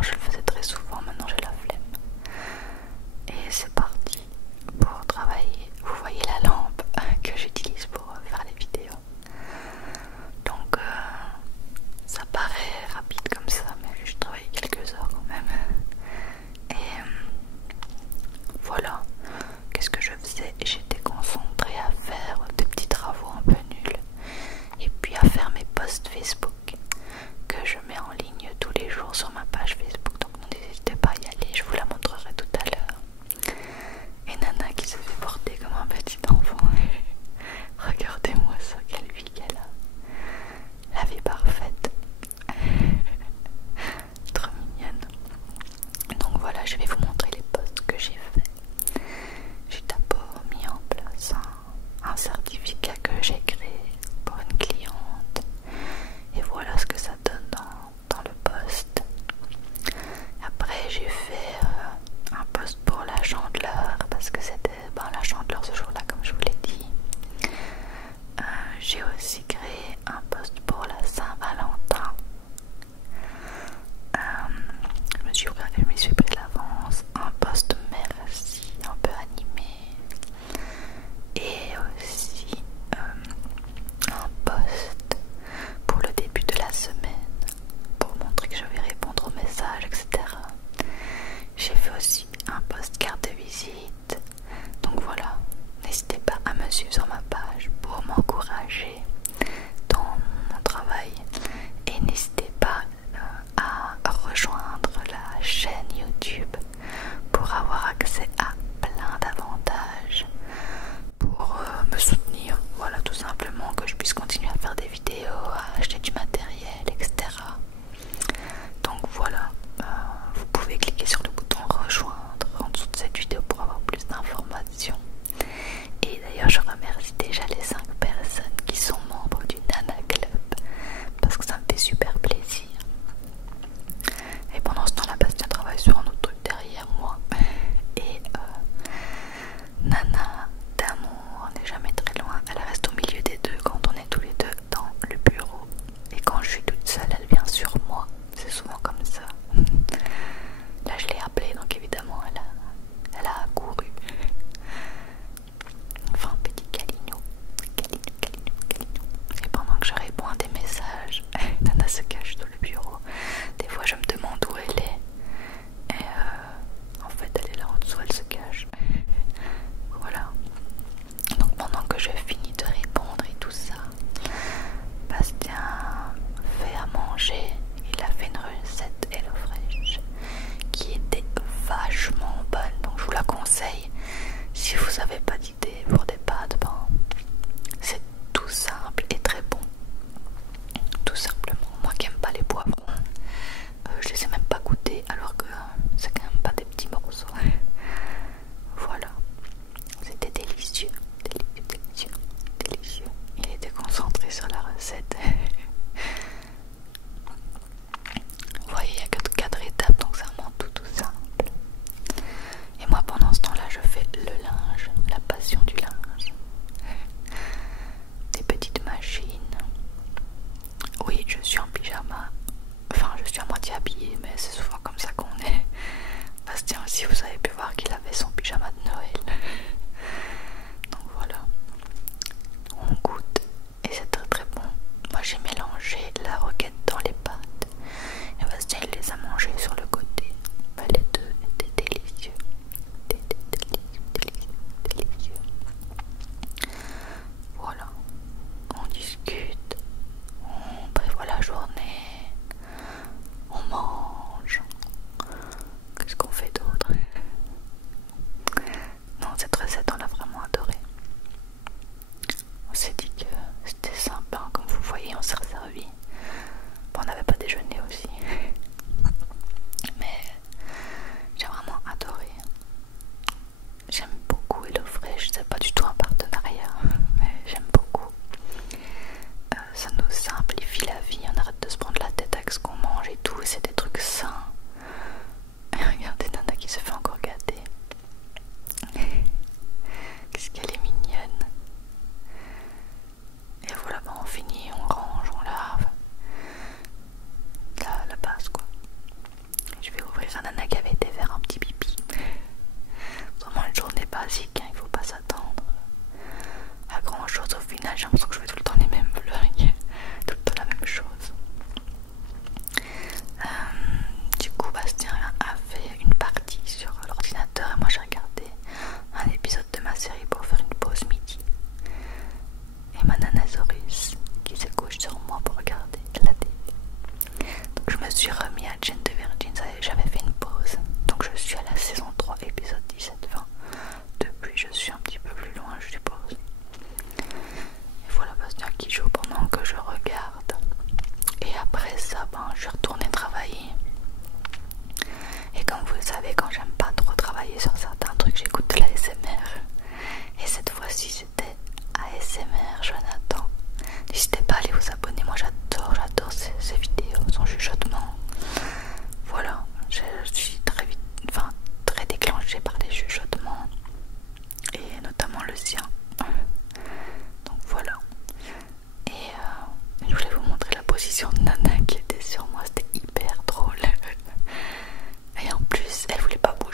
Avant je le faisais très souvent, maintenant j'ai la flemme. Et c'est parti pour travailler. Vous voyez la lampe que j'utilise pour faire les vidéos. Donc ça paraît rapide comme ça, mais je travaille quelques heures quand même. Et voilà, qu'est-ce que je faisais? J'étais concentrée à faire des petits travaux un peu nuls et puis à faire mes posts Facebook que je mets en ligne tous les jours sur ma page Facebook. Donc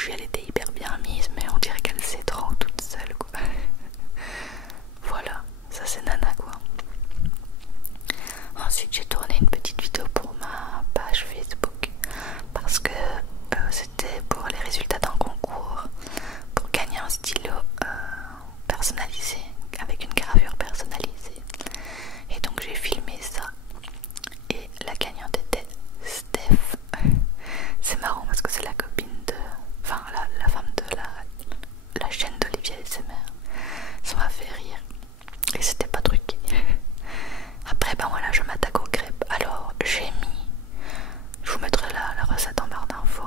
bougie elle était hyper bien mise, mais on dirait qu'elle s'étrangle toute seule quoi. Voilà, ça c'est Nana quoi. Ensuite j'ai tourné une petite vidéo pour ma page Facebook parce que c'était pour les résultats d'un concours pour gagner un stylo personnalisé avec une gravure personnalisée. Et donc j'ai filmé ça et la gagnante était Steph. C'est marrant parce que c'est la copine de... Enfin la femme de la chaîne d'Olivier ASMR. Ça m'a fait rire et c'était pas truqué. Après ben voilà, je m'attaque aux crêpes. Alors j'ai mis... Je vous mettrai la recette en barre d'infos.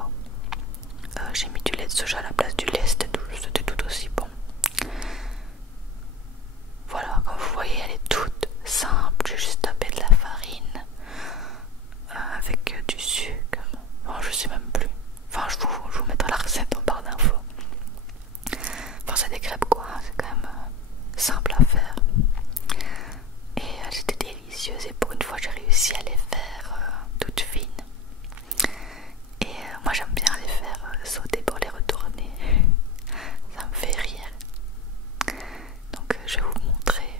J'ai mis du lait de soja à la place du lait, c'était tout aussi bon. Voilà, comme vous voyez elle est toute simple, j'ai juste tapé de la farine avec du sucre. Bon, je sais même plus. Enfin je vous mettrai la recette en barre d'infos. Enfin c'est des crêpes quoi, c'est quand même simple à faire. Et elles étaient délicieuses et pour une fois j'ai réussi à les faire toutes fines. Et moi j'aime bien les faire sauter pour les retourner. Ça me fait rire. Donc je vais vous montrer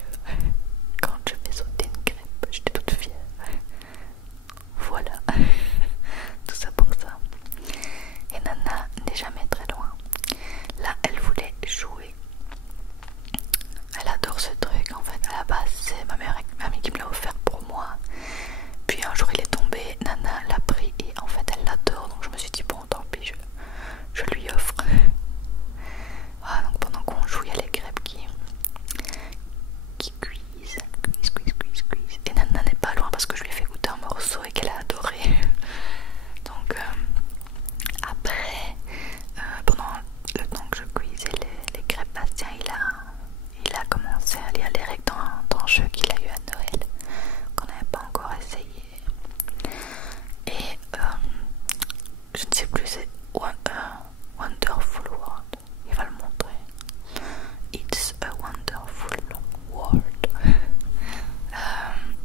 quand je fais sauter une crêpe. J'étais toute fière. Voilà. Tout ça pour ça. Et Nana n'est jamais très loin. Là elle voulait jouer. Elle adore ce truc en fait. À la base c'est ma meilleure amie qui me l'a offert pour moi. Puis un jour il est tombé, Nana l'a pris et en fait elle l'adore. Donc je me suis dit bon tant pis, je lui offre. Voilà, donc pendant qu'on joue il y a les crêpes qui cuisent. Et Nana n'est pas loin parce que je lui ai fait goûter un morceau et qu'elle a adoré. Donc après, pendant le temps que je cuisais les crêpes, Bastien il a commencé à lire les règles dans un jeu qu'il a eu à Noël qu'on n'avait pas encore essayé. Et je ne sais plus, c'est Wonderful World. Il va le montrer. It's a Wonderful World.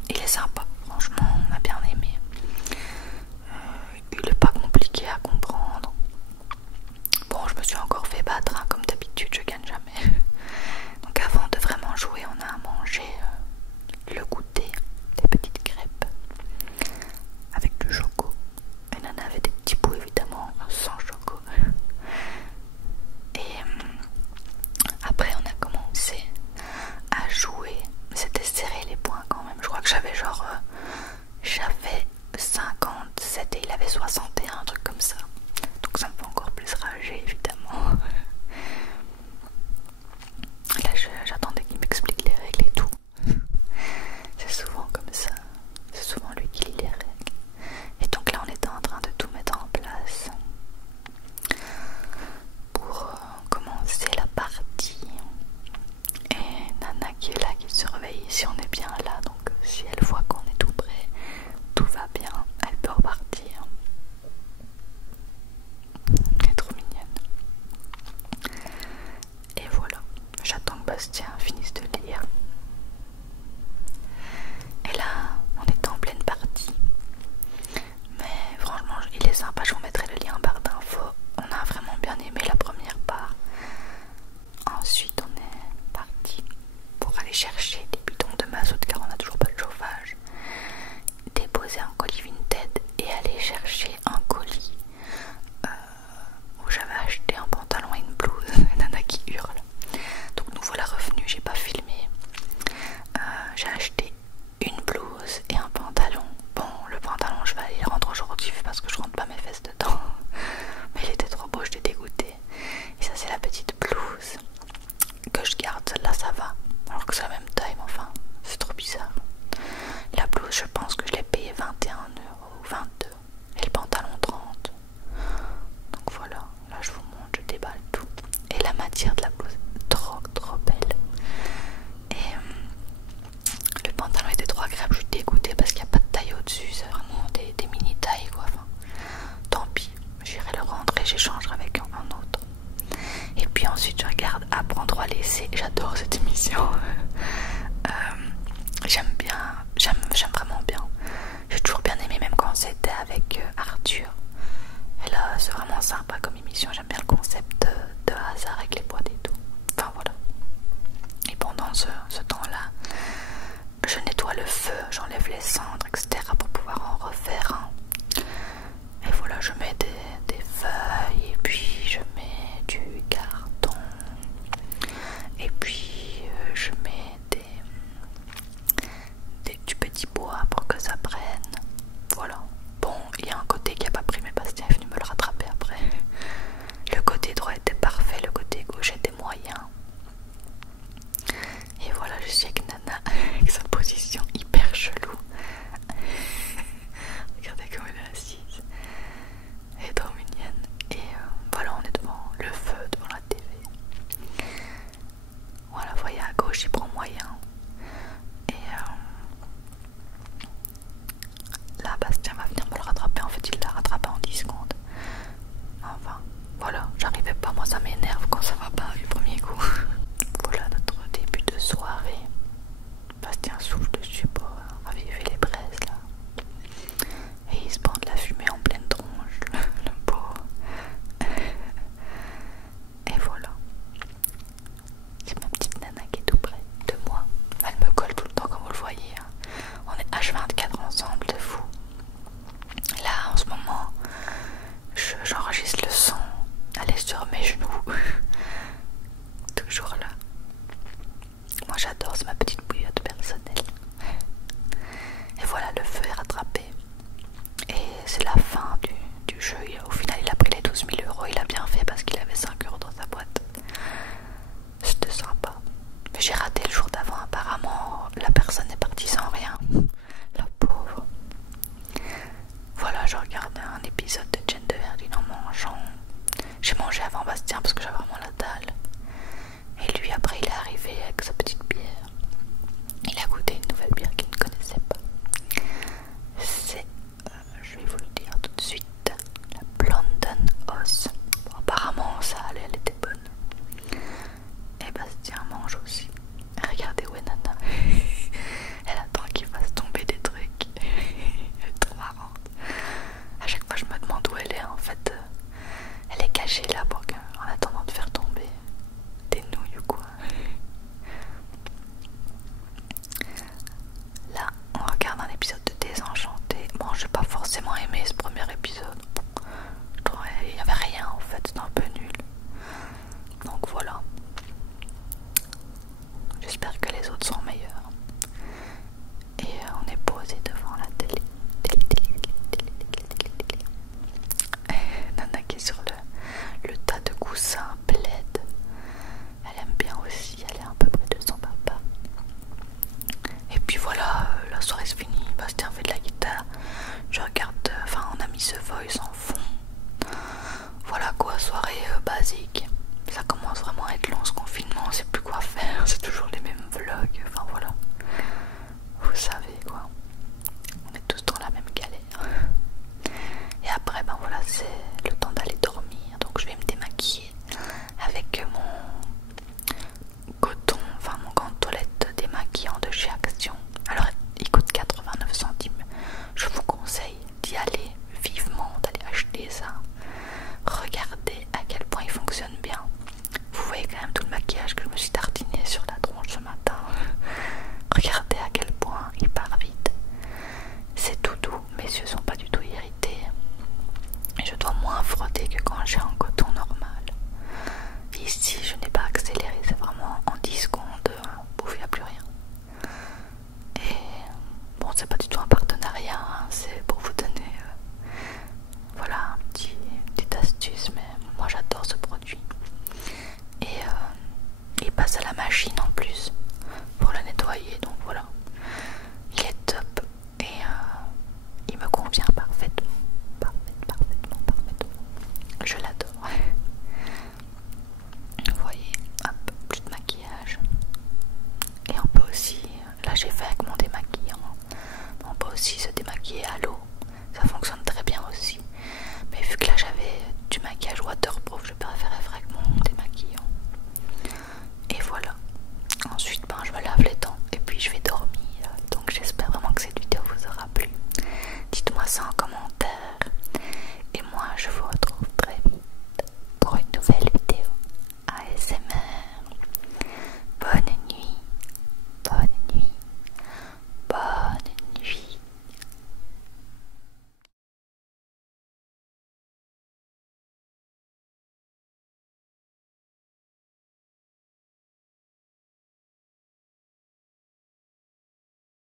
Il est sympa, franchement, on a bien aimé. Il est pas compliqué à comprendre. Bon, je me suis encore fait battre, hein, comme d'habitude, je gagne jamais. Donc avant de vraiment jouer, on a mangé le goûter, des petites crêpes avec du choco. Et Nana avait des petits bouts évidemment sans choco. Et après on a commencé à jouer. C'était serré les points quand même. Je crois que j'avais genre... j'avais 57 et il avait 61, un truc comme ça. Donc ça me fait encore plus rager évidemment. Là j'attendais qu'il m'explique les règles et tout. C'est souvent comme ça. C'est souvent lui qui lit les règles. Et donc là on était en train de tout mettre en place pour commencer la partie. Et Nana qui est là, qui surveille si on est bien là. Donc si elle voit qu'on est tout près, tout va bien, elle peut repartir. Elle est trop mignonne. Et voilà, j'attends que Bastien finisse de lire. Et là, on est en pleine partie. Mais franchement, il est sympa, je vous mettrai le lien en barre d'infos. On a vraiment bien aimé la première part. Ensuite, on est parti pour aller chercher des bidons de mazout car on n'a toujours pas de chauffage. Déposer un colis Vinted et aller chercher un colis où j'avais acheté un pantalon et une blouse. Nana qui hurle. Donc nous voilà revenus, j'ai pas filmé. J'ai acheté une blouse et un pantalon. Bon, le pantalon je vais aller le rendre aujourd'hui parce que je rentre pas mes fesses dedans. Mais il était trop beau, je l'ai dégoûté. Et ça c'est la petite blouse que je garde, celle-là ça va. Alors que c'est la même taille, mais enfin, c'est trop bizarre. La blouse je pense que je l'ai payée 21 € ou 22. Et le pantalon 30. Donc voilà, là je vous montre, je déballe tout. Et la matière de la blouse, trop belle. Et le pantalon était trop agréable, je suis dégoûtée parce qu'il n'y a pas de taille au-dessus, c'est vraiment des mini tailles quoi. Enfin, tant pis, j'irai le rendre et j'échangerai avec un autre. Et puis ensuite je regarde Apprendre à laisser, j'adore cette émission. J'aime bien, j'aime vraiment bien. J'ai toujours bien aimé même quand c'était avec Arthur. Et là c'est vraiment sympa comme émission, j'aime bien le concept. noté que quand j'ai encore